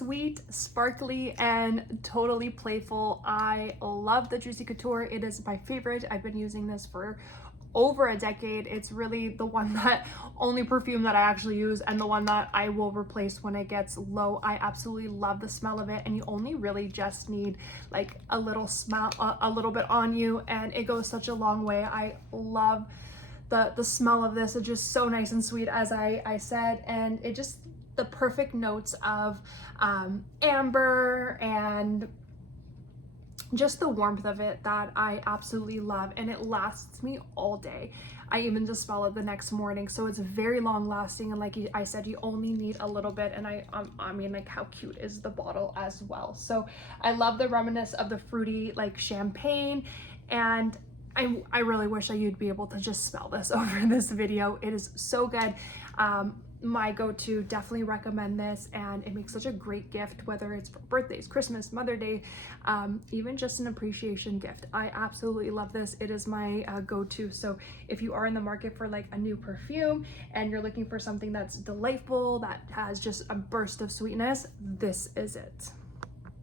sweet, sparkly, and totally playful. I love the Juicy Couture. It is my favorite. I've been using this for over a decade. It's really the one that only perfume that I actually use, and the one that I will replace when it gets low. I absolutely love the smell of it, and you only really just need like a little smell, a little bit on you, and it goes such a long way. I love the smell of this. It's just so nice and sweet, as I said, and it just the perfect notes of amber and just the warmth of it that I absolutely love, and it lasts me all day. I even just smell it the next morning, so it's very long lasting, and like I said, you only need a little bit. And I mean, like, how cute is the bottle as well. So I love the reminiscence of the fruity like champagne, and I really wish that you'd be able to just smell this over this video. It is so good. My go-to, definitely recommend this, and it makes such a great gift, whether it's for birthdays, Christmas, Mother's Day, even just an appreciation gift. I absolutely love this. It is my go-to. So if you are in the market for like a new perfume and you're looking for something that's delightful, that has just a burst of sweetness, this is it.